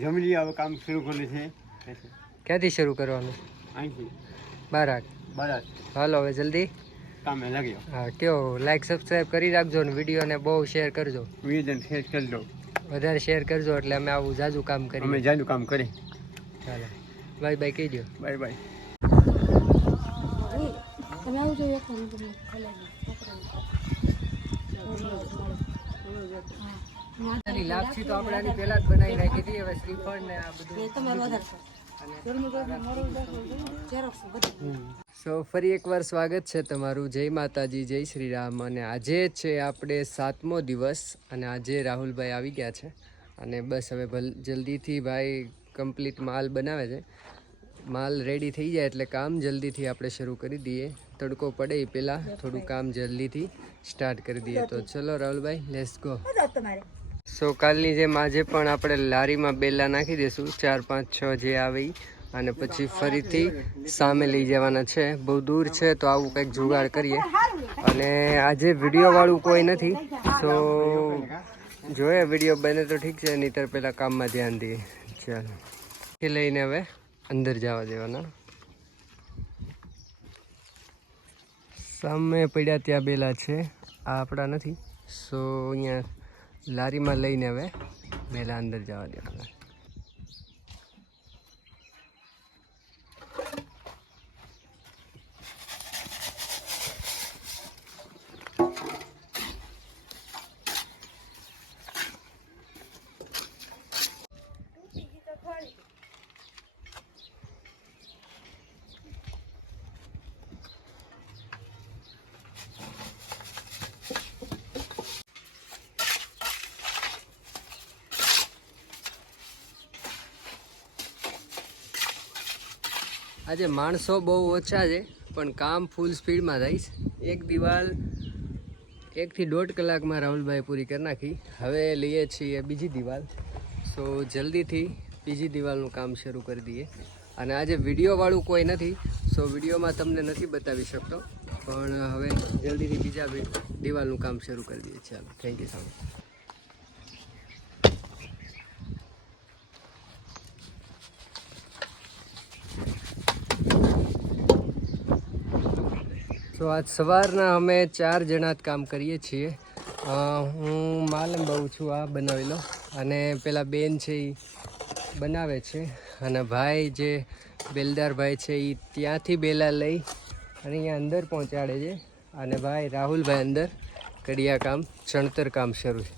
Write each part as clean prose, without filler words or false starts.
જમી લઈએ, હવે કામ શરૂ કરવું છે. ક્યાંથી શરૂ કરવાનું? અહીંથી બારાક. બરાબર, હાલો હવે જલ્દી કામે લાગ્યો. હા કયો, લાઈક સબસ્ક્રાઈબ કરી રાખજો ને વિડીયોને બહુ શેર કરજો. વિડીયોને શેર કરી દો, વધારે શેર કરજો એટલે અમે આવું જાજુ કામ કરીએ. અમે જાજુ કામ કરી. ચાલો બાય બાય કહી દો. Bye bye. તમે આવજો લાપસી તો આપણે આની પહેલા જ બનાવી નાખી હતી. હવે શ્રીફળ ને આ બધું સો ફરી એકવાર સ્વાગત છે તમારું. જય માતાજી, જય શ્રી રામ. અને આજે છે આપણે 7મો દિવસ અને આજે રાહુલભાઈ આવી ગયા છે અને બસ હવે જલ્દીથી ભાઈ કમ્પ્લીટ માલ બનાવે છે. માલ રેડી થઈ જાય એટલે કામ જલ્દીથી આપણે શરૂ કરી દઈએ. તડકો પડે એ પહેલાં થોડું કામ જલ્દીથી સ્ટાર્ટ કરી દઈએ. તો ચલો રાહુલભાઈ, લેટ્સ ગો. સો કાલની જેમ આજે પણ આપણે લારીમાં બેલા નાખી દઈશું, 4, 5, 6 જે આવે અને પછી ફરીથી સામે લઈ જવાના છે. બહુ દૂર છે તો આવું કંઈક જુગાડ કરીએ. અને આજે વિડીયોવાળું કોઈ નથી તો જોઈએ વિડીયો બને તો ઠીક છે, નહીંતર પહેલાં કામમાં ધ્યાન દઈએ. ચાલો એ લઈને હવે અંદર જવા દેવાના. સામે પડ્યા ત્યાં બેલા છે, આ આપણા નથી. સો અહીંયા લારીમાં લઈને હવે બેલા અંદર જવા દેવાના. આજે માણસો બહુ ઓછા છે પણ કામ ફૂલ સ્પીડમાં થાય છે. એક દિવાલ 1 થી 1.5 કલાકમાં રાહુલભાઈ પૂરી કરી નાખી. હવે લઈએ છીએ બીજી દિવાલ. સો જલ્દીથી બીજી દિવાલનું કામ શરૂ કરી દઈએ. અને આજે વિડીયોવાળું કોઈ નથી, સો વિડીયોમાં તમને નથી બતાવી શકતો, પણ હવે જલ્દીથી બીજા દિવાલનું કામ શરૂ કરી દઈએ. ચાલો, થેન્ક યુ સો મચ. તો આજ સવારના અમે 4 જણા જ કામ કરીએ છીએ. હું માલમ બહુ છું, આ બનાવી લો. અને પેલા બેન છે એ બનાવે છે અને ભાઈ જે બેલદાર ભાઈ છે એ ત્યાંથી બેલા લઈ અને અહીંયા અંદર પહોંચાડે છે. અને ભાઈ રાહુલભાઈ અંદર કડિયા કામ, ચણતર કામ શરૂ છે.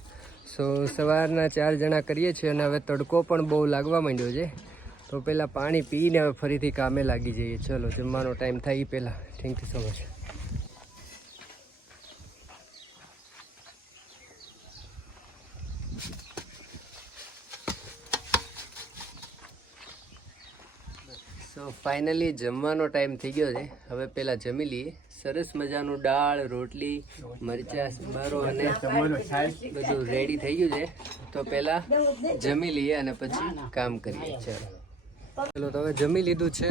સો સવારના 4 જણા કરીએ છીએ અને હવે તડકો પણ બહુ લાગવા માંડ્યો છે. તો પહેલાં પાણી પીને હવે ફરીથી કામે લાગી જઈએ. ચલો, જમવાનો ટાઈમ થાય એ પહેલાં. Thank you so much. So finally જમવાનો ટાઈમ થઈ ગયો છે. હવે પહેલાં જમી લઈએ. સરસ મજાનું દાળ, રોટલી, મરચાં, સંભારો અને બધું રેડી થઈ ગયું છે. તો પહેલાં જમી લઈએ અને પછી કામ કરીએ. ચલો તો હવે જમી લીધું છે,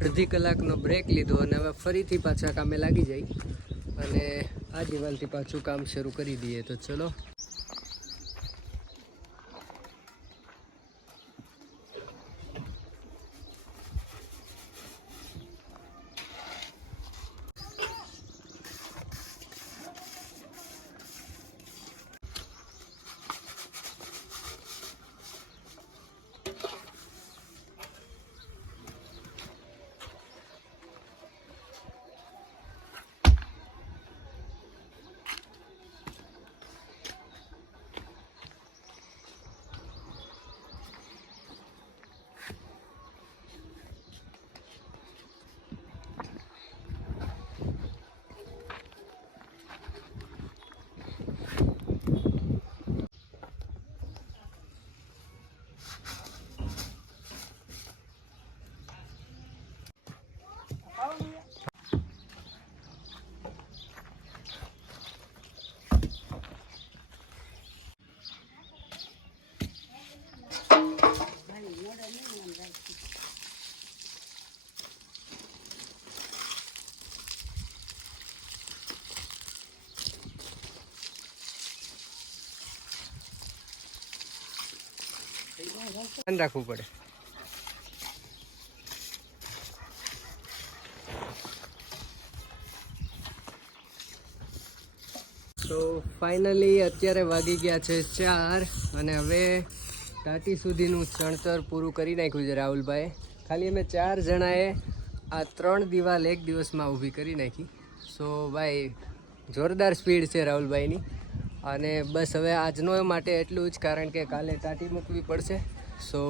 1.5 કલાકનો બ્રેક લીધો અને હવે ફરીથી પાછા કામે લાગી જાય અને આ દિવાલથી પાછું કામ શરૂ કરી દઈએ. તો ચલો. ધ્યાન રાખવું પડે. તો ફાઇનલી અત્યારે વાગી ગયા છે 4 અને હવે ટાટી સુધીનું ચણતર પૂરું કરી નાખ્યું છે રાહુલભાઈ. ખાલી અમે 4 જણાએ આ 3 દિવાલ એક દિવસમાં ઊભી કરી નાખી. સો ભાઈ જોરદાર સ્પીડ છે રાહુલભાઈની. અને બસ હવે આજનો માટે એટલું જ, કારણ કે કાલે ટાટી મૂકવી પડશે. સો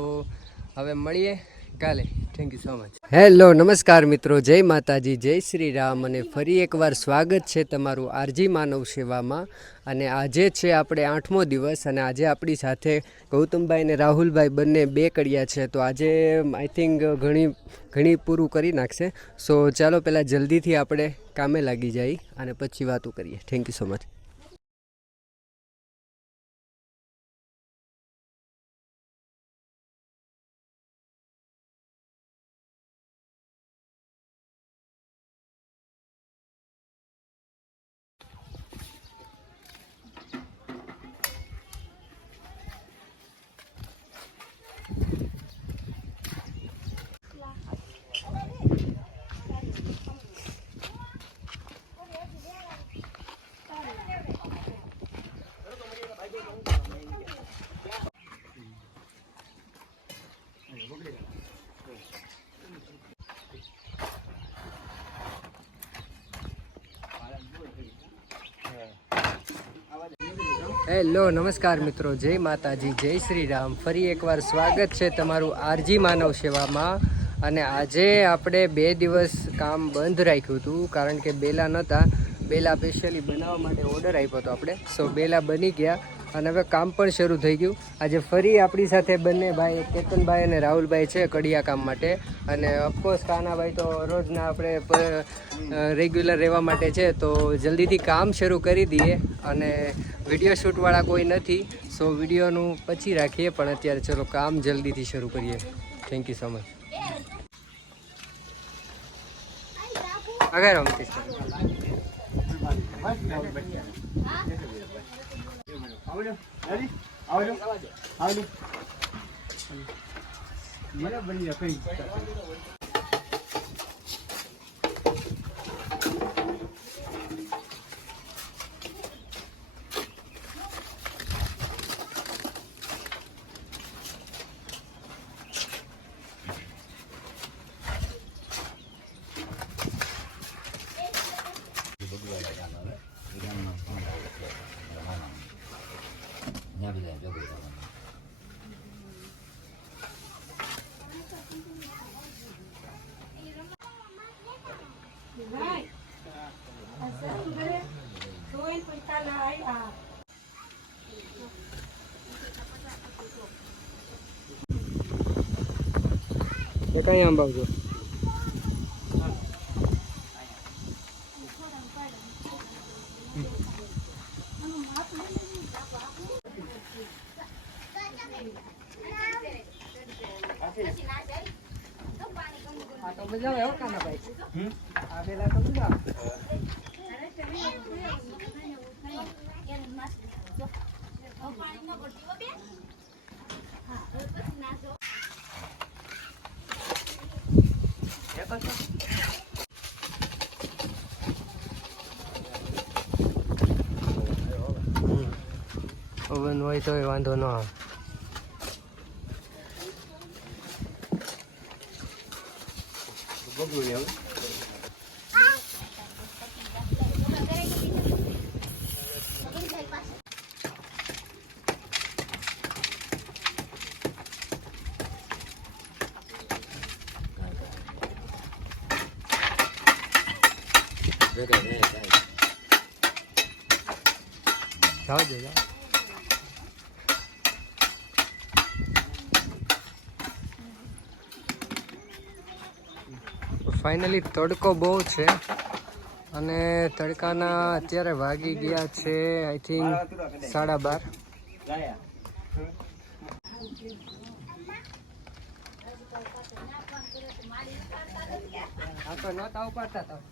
હવે મળીએ કાલે. Thank you so much. Hello નમસ્કાર મિત્રો, જય માતાજી, જય શ્રી રામ અને ફરી એકવાર સ્વાગત છે તમારું આરજી માનવ સેવામાં. અને આજે છે આપણે 8મો દિવસ અને આજે આપણી સાથે ગૌતમભાઈ અને રાહુલભાઈ બંને 2 કડિયા છે. તો આજે આઈ થિંક ઘણી પૂરું કરી નાખશે. સો ચાલો પહેલાં જલ્દીથી આપણે કામે લાગી જઈએ અને પછી વાતો કરીએ. Thank you so much. Hello નમસ્કાર મિત્રો, જય માતાજી, જય શ્રી રામ. ફરી એકવાર સ્વાગત છે તમારું આરજી માનવ સેવામાં. અને આજે આપણે 2 દિવસ કામ બંધ રાખ્યું હતું, કારણ કે બેલા નહોતા. બેલા સ્પેશિયલી બનાવવા માટે ઓર્ડર આપ્યો હતો આપણે. સો બેલા બની ગયા અને હવે કામ પણ શરૂ થઈ ગયું. આજે ફરી આપણી સાથે બંને ભાઈ કેતનભાઈ અને રાહુલભાઈ છે કડિયા કામ માટે. અને ઓફકોર્સ કાનાભાઈ તો રોજના આપણે રેગ્યુલર રહેવા માટે છે. તો જલ્દીથી કામ શરૂ કરી દઈએ. અને વિડીયો શૂટવાળા કોઈ નથી, સો વિડીયોનું પછી રાખીએ, પણ અત્યારે ચલો કામ જલ્દીથી શરૂ કરીએ. Thank you so much. આગળ કઈ આંબા છો? તો મજા આવે કાના ભાઈ. આ બેલા તો મજા આવે. ઓવન હોય તો વાંધો ન આવે. જાઓ જો ફાઇનલી તડકો બહુ છે અને તડકાના અત્યારે વાગી ગયા છે આઈ થિંક 12:30. હા તો નહોતા ઉપાડતા હતા.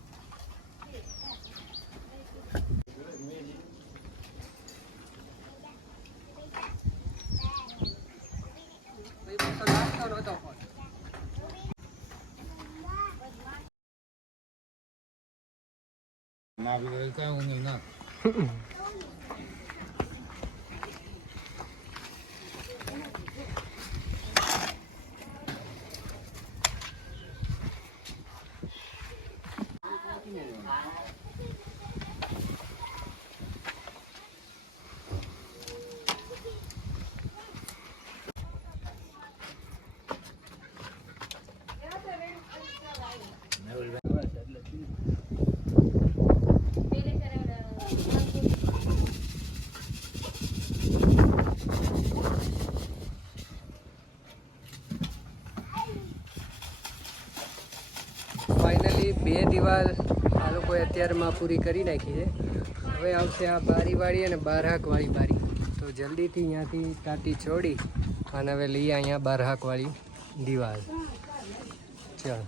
ફાઇનલી 2 દિવાલ આ લોકોએ અત્યારમાં પૂરી કરી નાખી છે. હવે આવશે આ બારીવાળી અને બારહાકવાળી બારી. તો જલ્દીથી અહીંયાથી ટાટી છોડી અને હવે લઈએ અહીંયા બારહાકવાળી દિવાલ. ચાલો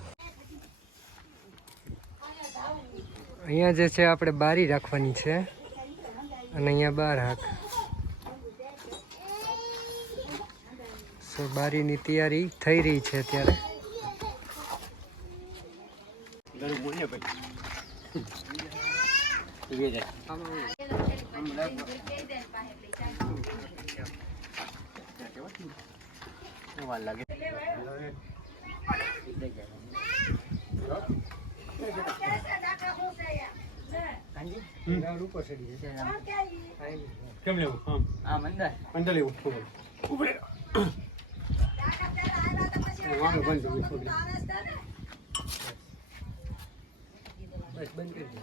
અહીંયા જે છે આપણે બારી રાખવાની છે અને અહીંયા બારહાક. સો બારીની તૈયારી થઈ રહી છે અત્યારે. કેમ લેવું? આમ અંદર લેવું. બસ બંધ કરી દો.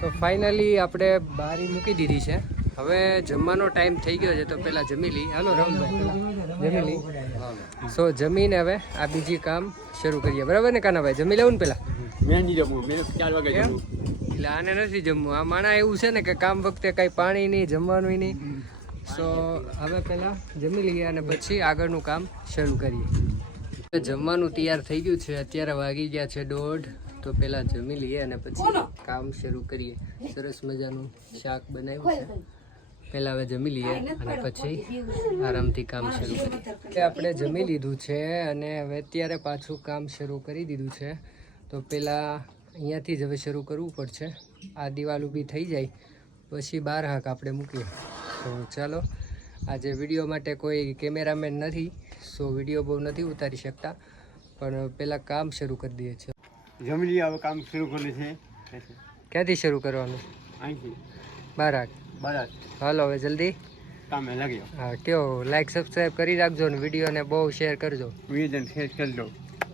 તો ફાઇનલી આપણે બારી મૂકી દીધી છે. હવે જમવાનો ટાઈમ થઈ ગયો છે તો પહેલાં જમી લઈ. હાલો રાહુલભાઈ જમી લઈ. સો જમીને હવે આ બીજી કામ શરૂ કરીએ. બરાબર ને કાનાભાઈ? જમી લેવું ને પહેલાં? મેં નહીં જમવું. મેં 4 વાગે જમવું. એટલે આને નથી જમવું. આ માણા એવું છે ને કે કામ વખતે કાંઈ પાણી નહીં, જમવાનું નહીં. સો હવે પહેલાં જમી લઈએ અને પછી આગળનું કામ શરૂ કરીએ. જમવાનું તૈયાર થઈ ગયું છે. અત્યારે વાગી ગયા છે 1:30. તો પહેલાં જમી લઈએ અને પછી કામ શરૂ કરીએ. સરસ મજાનું શાક બનાવ્યું છે. પહેલાં હવે જમી લઈએ અને પછી આરામથી કામ શરૂ કરીએ. આપણે જમી લીધું છે અને હવે અત્યારે પાછું કામ શરૂ કરી દીધું છે. તો પહેલાં અહીંયાથી જ હવે શરૂ કરવું પડશે. આ દિવાલ ઊભી થઈ જાય પછી બારહાક આપણે મૂકીએ. તો ચાલો, આજે વિડીયો માટે કોઈ કેમેરામેન નથી, સો વિડીયો બહુ નથી ઉતારી શકતા, પણ પહેલાં કામ શરૂ કરી દઈએ છીએ. જમી લઈએ, હવે કામ શરૂ કરીએ છીએ. ક્યાંથી શરૂ કરવાનું? અહીંથી બારહાક. હાલો હવે જલ્દી કામે લાગ્યો. હા, કયો લાઈક સબસ્ક્રાઈબ કરી રાખજો ને વિડીયોને બહુ શેર કરજો. વિડીયો શેર કરી દો.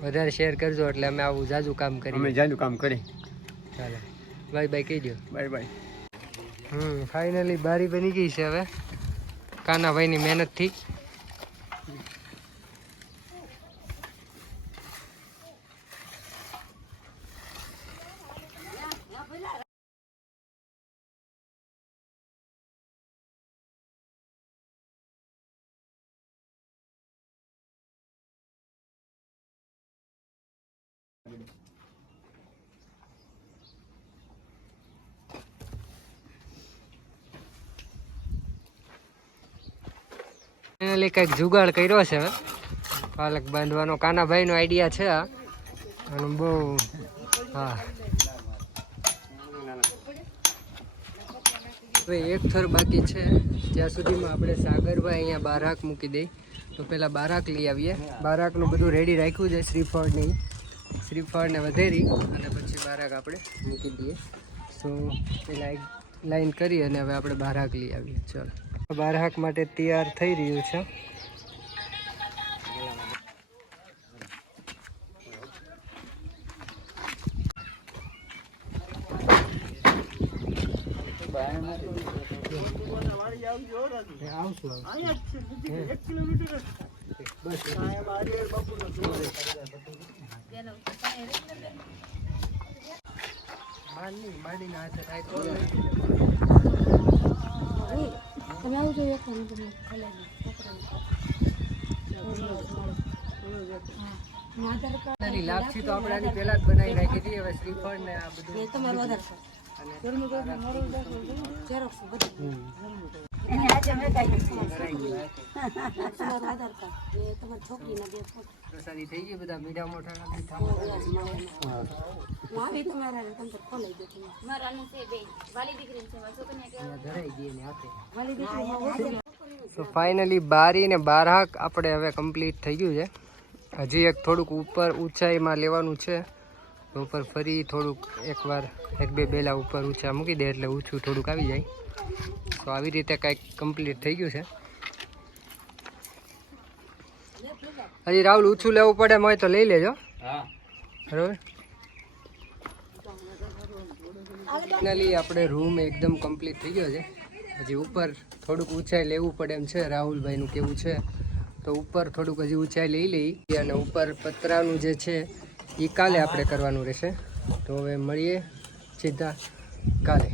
વધારે શેર કરજો એટલે અમે આવું જાજુ કામ કરીએ. અમે જાજુ કામ કરીએ. ચાલો બાય બાય કહી દો. Bye bye. ફાઇનલી બારી બની ગઈ છે હવે કાનાભાઈની મહેનતથી. ફાઇનલી કંઈક જુગાડ કર્યો છે હવે પાલક બાંધવાનો. કાનાભાઈનો આઈડિયા છે આ અને બહુ. હા, હવે એક થર બાકી છે. ત્યાં સુધીમાં આપણે સાગરભાઈ અહીંયા બારહાક મૂકી દઈ. તો પહેલાં બારહાક લઈ આવીએ. બારહાકનું બધું રેડી રાખ્યું છે, શ્રીફળને વધેરી અને પછી બારહાક આપણે મૂકી દઈએ. સો પહેલાં એક લાઈન કરી અને હવે આપણે બારહાક લઈ આવીએ. ચાલો, બારહાક માટે તૈયાર થઈ રહ્યું છે. આની લાપસી તો આપણે આની પહેલા જ બનાવી નાખી હતી. હવે શ્રીફળ ને આ બધું પ્રસાદી થઈ ગઈ. બધા મીઠા મોઠા ધરાઈ ગઈ ને હાથે. તો ફાઇનલી બારી ને બારાક આપણે હવે કમ્પ્લીટ થઈ ગયું છે. હજી એક થોડુંક ઉપર ઊંચાઈમાં લેવાનું છે. તો ઉપર ફરી થોડુંક એકવાર એક બે બેલા ઉપર ઊંચા મૂકી દે એટલે ઊંચું થોડુંક આવી જાય. તો આવી રીતે કાંઈક કમ્પ્લીટ થઈ ગયું છે. હજી રાહુલ ઊંચું લેવું પડે હોય તો લઈ લેજો. બરોબર. ફાઇનલી આપણે રૂમ એકદમ કમ્પ્લીટ થઈ ગયો છે. હજી ઉપર થોડુંક ઊંચાઈ લેવું પડે એમ છે. રાહુલભાઈનું કેવું છે તો ઉપર થોડુંક હજી ઊંચાઈ લઈ લઈ. અને ઉપર પતરાનું જે છે એ કાલે આપણે કરવાનું રહેશે. તો હવે મળીએ સીધા કાલે.